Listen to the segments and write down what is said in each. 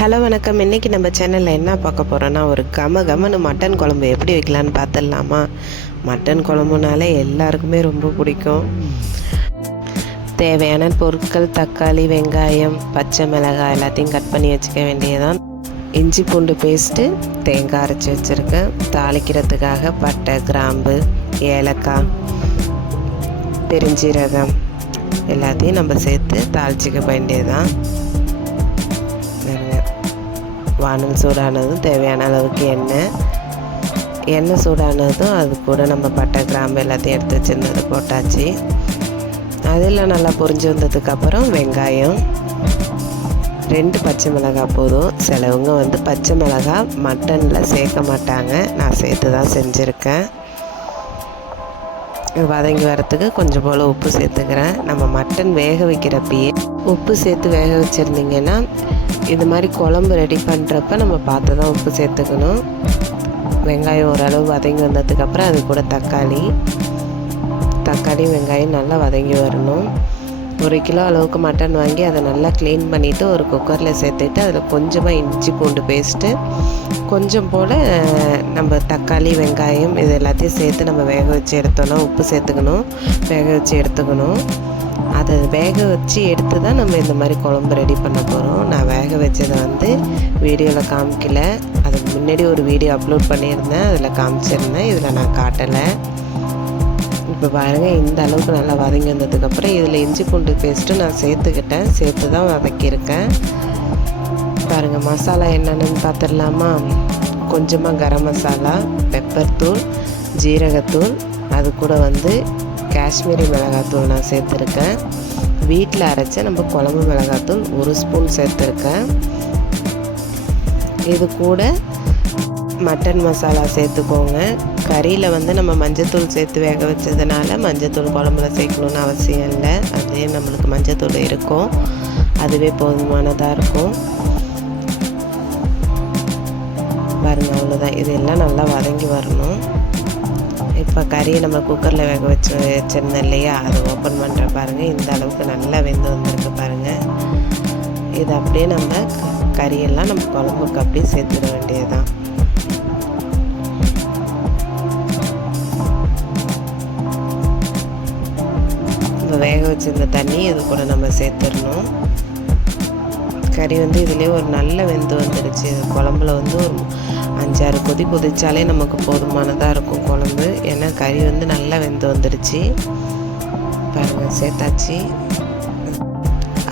Hello வணக்கம். இன்றைக்கி நம்ம சேனலில் என்ன பார்க்க போகிறோன்னா, ஒரு கமன்னு மட்டன் குழம்பு எப்படி வைக்கலான்னு பார்த்துடலாமா? மட்டன் குழம்புனாலே எல்லாருக்குமே ரொம்ப பிடிக்கும். தேவையான பொருட்கள் தக்காளி, வெங்காயம், பச்சை மிளகாய் எல்லாத்தையும் கட் பண்ணி வச்சுக்க வேண்டியதான். இஞ்சி பூண்டு பேஸ்ட்டு, தேங்காய் அரைச்சி வச்சுருக்கேன். தாளிக்கிறதுக்காக பட்டை, கிராம்பு, ஏலக்காய், பெருஞ்சீரகம் எல்லாத்தையும் நம்ம சேர்த்து தாளிச்சிக்க வேண்டியதுதான். வானல் சூடானதும் தேவையான அளவுக்கு எண்ணெய் சூடானதும் அது கூட நம்ம பட்டை, கிராம்பு எல்லாத்தையும் எடுத்து வச்சுருந்தது போட்டாச்சு. அதில் நல்லா பொரிஞ்சு வந்ததுக்கப்புறம் வெங்காயம், 2 பச்சை மிளகாய் போதும். சிலவங்க பச்சை மிளகாய் மட்டனில் சேர்க்க மாட்டாங்க, நான் சேர்த்து தான் செஞ்சுருக்கேன். வதங்கி வரத்துக்கு கொஞ்சம் போல் உப்பு சேர்த்துக்கிறேன். நம்ம மட்டன் வேக வைக்கிறப்பயே உப்பு சேர்த்து வேக வச்சுருந்திங்கன்னா இது மாதிரி குழம்பு ரெடி பண்ணுறப்ப நம்ம பார்த்து தான் உப்பு சேர்த்துக்கணும். வெங்காயம் ஓரளவு வதங்கி வந்ததுக்கப்புறம் அது கூட தக்காளி, வெங்காயம் நல்லா வதங்கி வரணும். 1 கிலோ அளவுக்கு மட்டன் வாங்கி அதை நல்லா க்ளீன் பண்ணிவிட்டு ஒரு குக்கரில் சேர்த்துட்டு அதில் கொஞ்சமாக இஞ்சி பூண்டு பேஸ்ட்டு, கொஞ்சம் போல் நம்ம தக்காளி, வெங்காயம் இது எல்லாத்தையும் சேர்த்து நம்ம வேக வச்சு எடுத்தோன்னா உப்பு சேர்த்துக்கணும். வேக வச்சு எடுத்துக்கணும். அதை வேக வச்சு எடுத்து தான் நம்ம இந்த மாதிரி குழம்பு ரெடி பண்ண போகிறோம். நான் வேக வச்சதை வீடியோவில் காமிக்கல, அதுக்கு முன்னாடி ஒரு வீடியோ அப்லோட் பண்ணியிருந்தேன், அதில் காமிச்சிருந்தேன். இதில் நான் காட்டலை. இப்போ பாருங்கள், இந்த அளவுக்கு நல்லா வதங்கி வந்ததுக்கப்புறம் இதில் இஞ்சி பூண்டு பேஸ்ட்டு நான் சேர்த்து தான் வதக்கியிருக்கேன். பாருங்கள், மசாலா என்னென்னு பார்த்துடலாமா? கொஞ்சமாக கரம் மசாலா, பெப்பர் தூள், ஜீரகத்தூள், அது கூட காஷ்மீரி மிளகாத்தூள் நான் சேர்த்துருக்கேன். வீட்டில் அரைச்ச நம்ம குழம்பு மிளகாத்தூள் 1 ஸ்பூன் சேர்த்துருக்கேன். இது கூட மட்டன் மசாலா சேர்த்துக்கோங்க. கறியில் நம்ம மஞ்சத்தூள் சேர்த்து வேக வச்சதுனால மஞ்சத்தூள் குழம்புல சேர்க்கணுன்னு அவசியம் இல்லை. அதே நம்மளுக்கு மஞ்சத்தூள் இருக்கும், அதுவே போதுமானதாக இருக்கும். பாருங்கள், அவ்வளோதான். இதெல்லாம் நல்லா வதங்கி வரணும். இப்போ கறியை நம்ம குக்கரில் வேக வச்சுருந்தோம் இல்லையா, அதை ஓப்பன் பண்ணுற பாருங்கள், இந்த அளவுக்கு நல்லா வெந்து வந்திருக்கு பாருங்கள். இது அப்படியே நம்ம கறியெல்லாம் நம்ம குழம்புக்கு அப்படியே சேர்த்துட வேண்டியதுதான். இப்போ வேக வச்சிருந்த தண்ணி இது கூட நம்ம சேர்த்துடணும். கறி இதுலேயே ஒரு நல்ல வெந்து வந்துடுச்சு. குழம்புல ஒரு 5-6 கொதி கொதிச்சாலே நமக்கு போதுமானதாக இருக்கும் குழம்பு. ஏன்னா கறி நல்லா வெந்து வந்துடுச்சு. பாருங்கள், சேர்த்தாச்சு.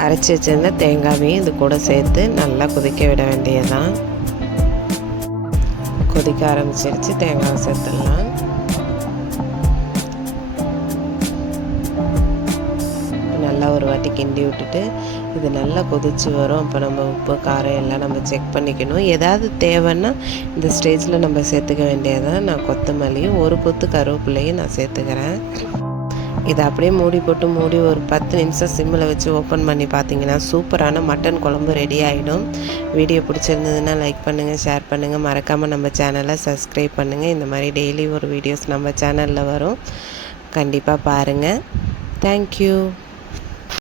அரைச்சி வச்சிருந்த தேங்காயையும் இது கூட சேர்த்து நல்லா கொதிக்க விட வேண்டியதுதான். கொதிக்க ஆரம்பிச்சிருச்சு, தேங்காய் சேர்த்துடலாம். நல்லா ஒரு வாட்டி கிண்டி விட்டுட்டு இது நல்லா கொதித்து வரும். அப்போ நம்ம உப்பு காரம் எல்லாம் நம்ம செக் பண்ணிக்கணும். ஏதாவது தேவைன்னா இந்த ஸ்டேஜில் நம்ம சேர்த்துக்க வேண்டியதான். நான் கொத்தமல்லியும் 1 கொத்து கருவேப்பிலையும் நான் சேர்த்துக்கிறேன். இதை அப்படியே மூடி ஒரு 10 நிமிஷம் சிம்மில் வச்சு ஓப்பன் பண்ணி பார்த்தீங்கன்னா சூப்பரான மட்டன் குழம்பு ரெடி ஆகிடும். வீடியோ பிடிச்சிருந்ததுன்னா லைக் பண்ணுங்கள், ஷேர் பண்ணுங்கள், மறக்காமல் நம்ம சேனலை சப்ஸ்கிரைப் பண்ணுங்கள். இந்த மாதிரி டெய்லி ஒரு வீடியோஸ் நம்ம சேனலில் வரும், கண்டிப்பாக பாருங்கள். தேங்க்யூ.